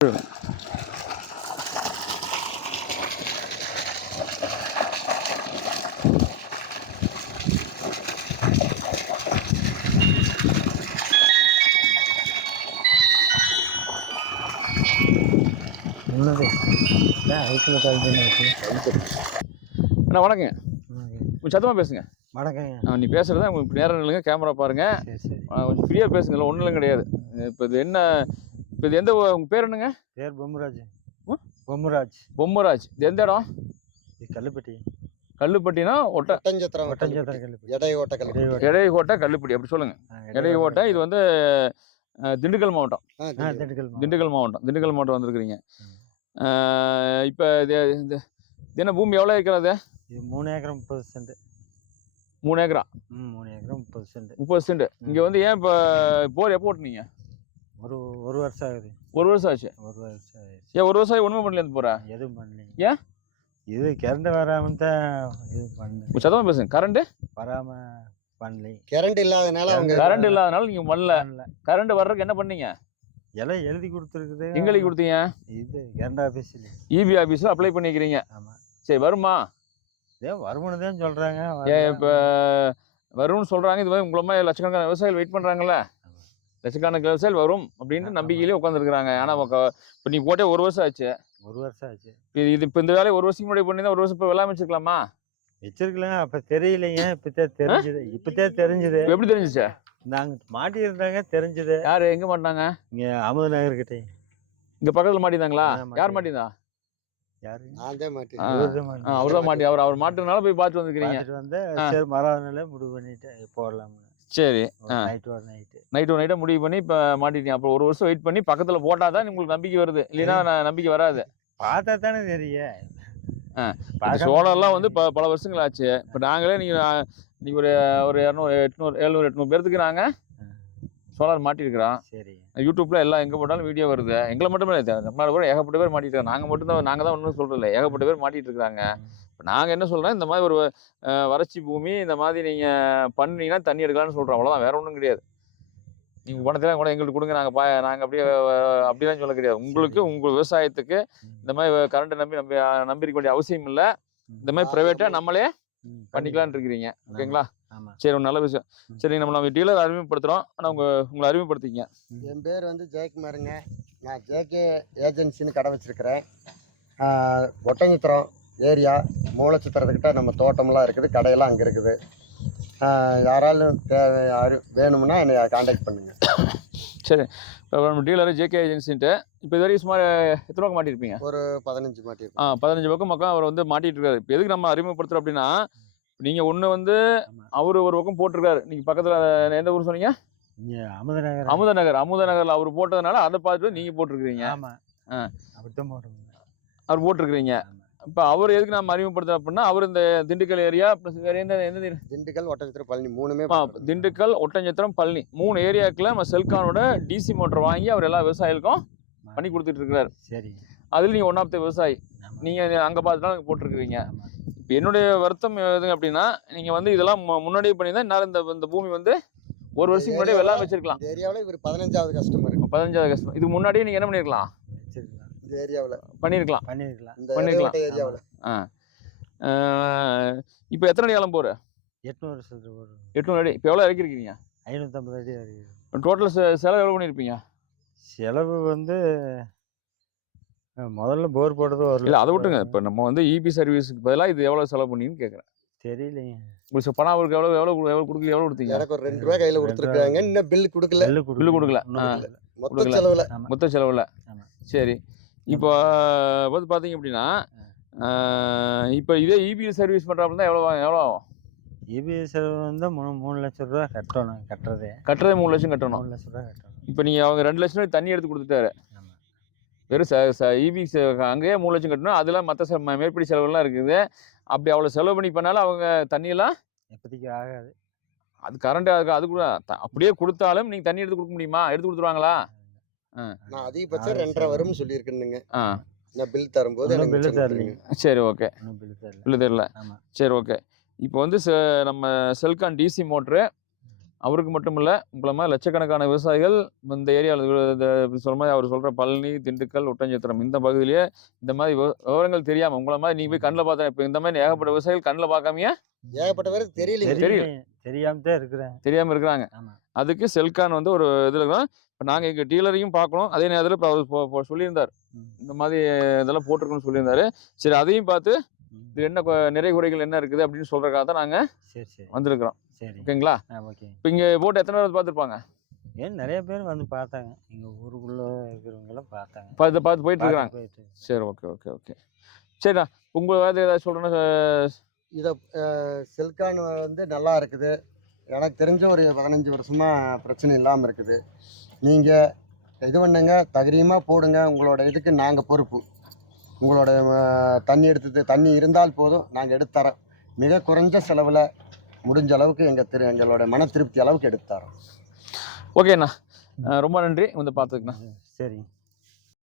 அண்ணா வணக்கங்க. கொஞ்சம் சத்தமாக பேசுங்க. வணக்கங்க. நீ பேசுகிறத உங்களுக்கு நேரம் இல்லைங்க, கேமரா பாருங்கள். சரி. கொஞ்சம் ஃப்ரீயாக பேசுங்கல்ல, ஒன்றும் கிடையாது. இப்போ இது என்ன, இப்போ இது எந்த உங்கள் பேர் என்னங்க? பேர் பொம்மராஜ். பொம்மராஜ். இது எந்த இடம்? இது கல்லுப்பட்டி. கல்லுப்பட்டினா ஒட்டஞ்சத்திரம் எடையகோட்டை கல்லுப்பட்டி அப்படி சொல்லுங்கள். எடையகோட்டை. இது வந்து திண்டுக்கல் மாவட்டம். திண்டுக்கல் மாவட்டம் வந்திருக்கிறீங்க. இப்போ இது என்ன பூமி எவ்வளோ இருக்கிறது? இது 3 ஏக்கர் 30 சென்ட். 3 ஏக்கரா? 3 ஏக்கர் 30 சென்ட். 30 சென்ட். இங்கே வந்து ஏன் இப்போ போர் எப்போ ஓட்டுனீங்க? ஒரு வருஷம் ஆகுது. 1 வருஷம் ஆச்சு. 1 வருஷம் ஆச்சு. ஏன் 1 வருஷம் ஒன்றுமே பண்ணல இந்த போகிறா? எதுவும் பண்ணலைங்க. ஏன்? இது கரண்ட் வராமல் தான் இது பண்ணு. சத்தமாக பேசுங்க. கரண்ட்டு வராமல் பண்ணலை. கரண்ட் இல்லாதனால நீங்கள் பண்ணல. கரண்ட் வர்றதுக்கு என்ன பண்ணீங்க? எல்லாம் எழுதி கொடுத்துருக்குது. எங்களுக்கு கொடுத்தீங்க? இது கரண்ட் ஆஃபீஸில், இபி ஆஃபீஸில் அப்ளை பண்ணிக்கிறீங்க. ஆமாம். சரி, வருமா? வருமானு தான் சொல்கிறாங்க. இப்போ வரும்னு சொல்கிறாங்க. இது மாதிரி உங்களை மாதிரி லட்சக்கணக்கான விவசாயிகள் வெயிட் பண்ணுறாங்கல்ல. லட்சக்கணக்கான விவசாயிகள் வரும் அப்படின்ட்டு நம்பிக்கையிலே உட்காந்துருக்குறாங்க. ஆனால் இப்போ நீ போட்டே 1 வருஷம் ஆச்சு. 1 வருஷம் ஆச்சு. இது இப்போ இந்த வேலையை 1 வருஷத்துக்கு முன்னாடி பண்ணி தான் 1 வருஷம் இப்போ வெள்ளாமை வச்சுருக்கலாமா? வச்சிருக்கலாம். அப்போ தெரியலைங்க. இப்போதான் தெரிஞ்சுது. எப்படி தெரிஞ்சிச்சு? நாங்கள் மாட்டியிருந்தாங்க, தெரிஞ்சுது. யார் எங்கே மாட்டினாங்க? இங்கே அமுத நகர்கிட்ட. இங்கே பக்கத்தில் மாட்டியிருந்தாங்களா? யார் மாட்டியிருந்தா? யாரு? அவர் தான் மாட்டி. அவர் மாட்டுறதுனால போய் பார்த்துட்டு வந்துருக்கீங்க. சரி, மறுநாள் முடிவு பண்ணிட்டு போடலாம்னு. சரி. நைட்டு முடிவு பண்ணி இப்போ மாட்டிட்டீங்க. அப்புறம் 1 வருஷம் வெயிட் பண்ணி பக்கத்தில் போட்டால் தான் உங்களுக்கு நம்பிக்கை வருது. இல்லைன்னா நம்பிக்கை வராது. பார்த்தா தானே தெரியும். சோளம்லாம் வந்து பல வருஷங்கள் ஆச்சு. இப்போ நாங்களே நீங்கள் ஒரு 200 800 700 800 பேர்த்துக்கு நாங்கள் சோலார் மாட்டிருக்கிறோம். சரி. யூடியூப்ல எல்லாம் எங்கே போட்டாலும் வீடியோ வருது. எங்களை மட்டுமே நம்மளால கூட ஏகப்பட்ட பேர் மாட்டிட்டு இருக்காங்க. நாங்கள் தான் ஒன்றும் சொல்கிறதில்ல. ஏகப்பட்ட பேர் மாட்டிட்டு இருக்கிறாங்க. இப்போ நாங்கள் என்ன சொல்கிறோம், இந்த மாதிரி ஒரு வறட்சி பூமி, இந்த மாதிரி நீங்கள் பண்ணீங்கன்னா தண்ணி எடுக்கலாம்னு சொல்கிறோம். அவ்வளோதான், வேற ஒன்றும் கிடையாது. நீங்கள் பணத்தெல்லாம் கூட எங்களுக்கு கொடுங்க, நாங்கள் அப்படிலாம் சொல்ல கிடையாது. உங்களுக்கு உங்கள் விவசாயத்துக்கு இந்த மாதிரி கரண்ட்டை நம்பியிருக்க வேண்டிய அவசியம் இல்லை. இந்த மாதிரி ப்ரைவேட்டாக நம்மளே பண்ணிக்கலான்னு இருக்கிறீங்க. ஓகேங்களா? சரி, ஒரு நல்ல விஷயம். சரி, நம்ம டீலர் அறிமுகப்படுத்துகிறோம். ஆனால் உங்களை அறிமுகப்படுத்திங்க. என் பேர் வந்து ஜெயக்குமாருங்க. நான் ஜேகே ஏஜென்சின்னு கடை வச்சுருக்கிறேன். ஒட்டஞ்சத்திரம் ஏரியா, மூலச்சித்திரத்துக்கிட்ட நம்ம தோட்டமெல்லாம் இருக்குது, கடையெல்லாம் அங்கே இருக்குது. யாராலும் வேணும்னா என்னை கான்டாக்ட் பண்ணுங்கள். சரி. இப்போ நம்ம டீலர் ஜேகே ஏஜென்சின்ட்டு இப்போ இது வரைக்கும் சுமார் எத்தனை பக்கம் மாட்டியிருப்பீங்க? ஒரு 15 மாட்டியிருப்பேன். 15 பக்கம் அவர் வந்து மாட்டிகிட்டு இருக்காரு. இப்போ எதுக்கு நம்ம அறிமுகப்படுத்துகிறோம் அப்படின்னா, நீங்கள் ஒன்று வந்து அவர் ஒரு பக்கம் போட்டிருக்காரு. நீங்கள் பக்கத்தில் எந்த ஊர் சொன்னீங்க? அமுத நகரில் அவர் போட்டதுனால அதை பார்த்துட்டு நீங்கள் போட்டிருக்கிறீங்க. அவர் போட்டிருக்கிறீங்க. இப்போ அவர் எதுக்கு நம்ம அறிமுகப்படுத்துறோம் அப்படின்னா, அவர் இந்த திண்டுக்கல் ஏரியா ப்ளஸ் வேறு எந்த திண்டுக்கல், ஒட்டஞ்சத்திரம், பழனி 3மே. திண்டுக்கல், ஒட்டஞ்சத்திரம், பழனி 3 ஏரியாவுக்குள்ள நம்ம செல்கானோட டிசி மோட்டர் வாங்கி அவர் எல்லா விவசாயிகளுக்கும் பண்ணி கொடுத்துட்டு இருக்கிறாரு. சரி. அதில் நீங்கள் 1 ஆஃப் த விவசாயி. நீங்கள் அங்கே பார்த்துட்டு போட்டிருக்கிறீங்க. இப்போ என்னுடைய வருத்தம் எதுங்க அப்படின்னா, நீங்கள் வந்து இதெல்லாம் முன்னாடியே பண்ணி தான் இந்நேரம் இந்த பூமி வந்து 1 வருஷத்துக்கு முன்னாடியே வெள்ளாமை வச்சிருக்கலாம். ஏரியாவில் இவர் 15வது கஸ்டமர். 15வது கஸ்டமர். இதுக்கு முன்னாடியே நீங்கள் என்ன பண்ணிருக்கலாம்? ஏரியாவில் பண்ணிருக்கலாம். ஏரியாவில். இப்போ எத்தனை அடி ஆழம் போற? 800 அடி. இப்போ எவ்வளோ இறக்கிருக்கீங்க? 550 அடி. டோட்டல் செலவு எவ்வளோ பண்ணியிருப்பீங்க? செலவு வந்து முதல்ல போர் போட்டது இல்லை, அதை விட்டுங்க. இப்போ நம்ம வந்து இபி சர்வீஸுக்கு பதிலாக இது எவ்வளோ செலவு பண்ணின்னு கேட்குறேன். தெரியலைங்க. உங்களுக்கு பணம் அவருக்கு எவ்வளோ கொடுத்தீங்க? எனக்கு ஒரு 2 ரூபாய் கையில் கொடுத்துருக்காங்க. இன்னும் பில்லு கொடுக்கல. மொத்த செலவில். சரி. இப்போ வந்து பார்த்தீங்க அப்படின்னா, இப்போ இதே இபி சர்வீஸ் பண்ணுறாப்புல தான் எவ்வளோ ஆகும்? இபி செலவு வந்து 3 லட்சம் ரூபா கட்டணும். கட்டுறதே 3 லட்சம் கட்டணும். 3 லட்சம் ரூபா கட்டணும். இப்போ நீங்கள் அவங்க 2 லட்சம் ரூபாய் தண்ணி எடுத்து கொடுத்துட்டாரு. வெறும் இபி அங்கேயே 3 லட்சம் கட்டணும். அதெல்லாம் மற்ற மேற்படி செலவுலாம் இருக்குது. அப்படி அவ்வளோ செலவு பண்ணி பண்ணாலும் அவங்க தண்ணியெல்லாம் இப்போதைக்கு ஆகாது. அது கரண்ட் அது கூட அப்படியே கொடுத்தாலும் நீங்கள் தண்ணி எடுத்து கொடுக்க முடியுமா? எடுத்து கொடுத்துருவாங்களா? நான் அதிகபட்சம் 2.5 வரும்னு சொல்லியிருக்கேனுங்க. நான் பில் தரும்போது பில்லு தரலீங்க. சரி, ஓகே. பில்லு தெரியல. ஆமாம். சரி, ஓகே. இப்போ வந்து நம்ம செல்கான் டிசி மோட்ரு அவருக்கு மட்டும் இல்லை, உங்களை மாதிரி லட்சக்கணக்கான விவசாயிகள் இந்த ஏரியாவில் சொல்ற மாதிரி அவர் சொல்கிற பழனி, திண்டுக்கல், ஒட்டஞ்சத்திரம் இந்த பகுதியிலேயே இந்த மாதிரி விவரங்கள் தெரியாமல் உங்களை மாதிரி நீங்கள் போய் கண்ணில் பார்த்தா இப்போ இந்த மாதிரி ஏகப்பட்ட விவசாயிகள் கண்ணில் பார்க்காமையே ஏகப்பட்ட பேருக்கு தெரியல. தெரியாம தான் இருக்கிறேன். தெரியாமல் இருக்கிறாங்க. ஆமா. அதுக்கு செல்கான் வந்து ஒரு இதில் தான் இப்போ நாங்கள் எங்கள் டீலரையும் பார்க்கணும். அதே நேரத்தில் இப்போ அவர் சொல்லியிருந்தார் இந்த மாதிரி இதெல்லாம் போட்டிருக்கணும்னு சொல்லியிருந்தாரு. சரி அதையும் பார்த்து இது என்ன நிறை குறைகள் என்ன இருக்குது அப்படின்னு சொல்கிறக்காக தான் நாங்கள் சரி வந்திருக்கிறோம். சரி ஓகேங்களா? ஓகே. இப்போ இங்கே போட்டு எத்தனை பேர் பார்த்துருப்பாங்க? ஏன் நிறைய பேர் வந்து பார்த்தாங்க. எங்க ஊருக்குள்ள இருக்கிறவங்க எல்லாம் பார்த்தாங்க. பார்த்து போயிட்டு இருக்கிறாங்க. போயிட்டு. சரி ஓகே. சரிண்ணா உங்கள் வேறு ஏதாவது சொல்கிறேன்னா இதை செல்கான் வந்து நல்லா இருக்குது. எனக்கு தெரிஞ்ச ஒரு 15 வருஷமாக பிரச்சனை இல்லாமல் இருக்குது. நீங்கள் இது பண்ணுங்க, தைரியமாக போடுங்க. உங்களோட இதுக்கு நாங்கள் பொறுப்பு. உங்களோட தண்ணி இருந்தால் போதும், நாங்கள் எடுத்து தரோம். மிக குறைஞ்ச செலவில் முடிஞ்ச அளவுக்கு எங்களோட மன திருப்தி அளவுக்கு எடுத்து தரோம். ஓகேண்ணா ரொம்ப நன்றி வந்து பார்த்துக்குண்ணா. சரி.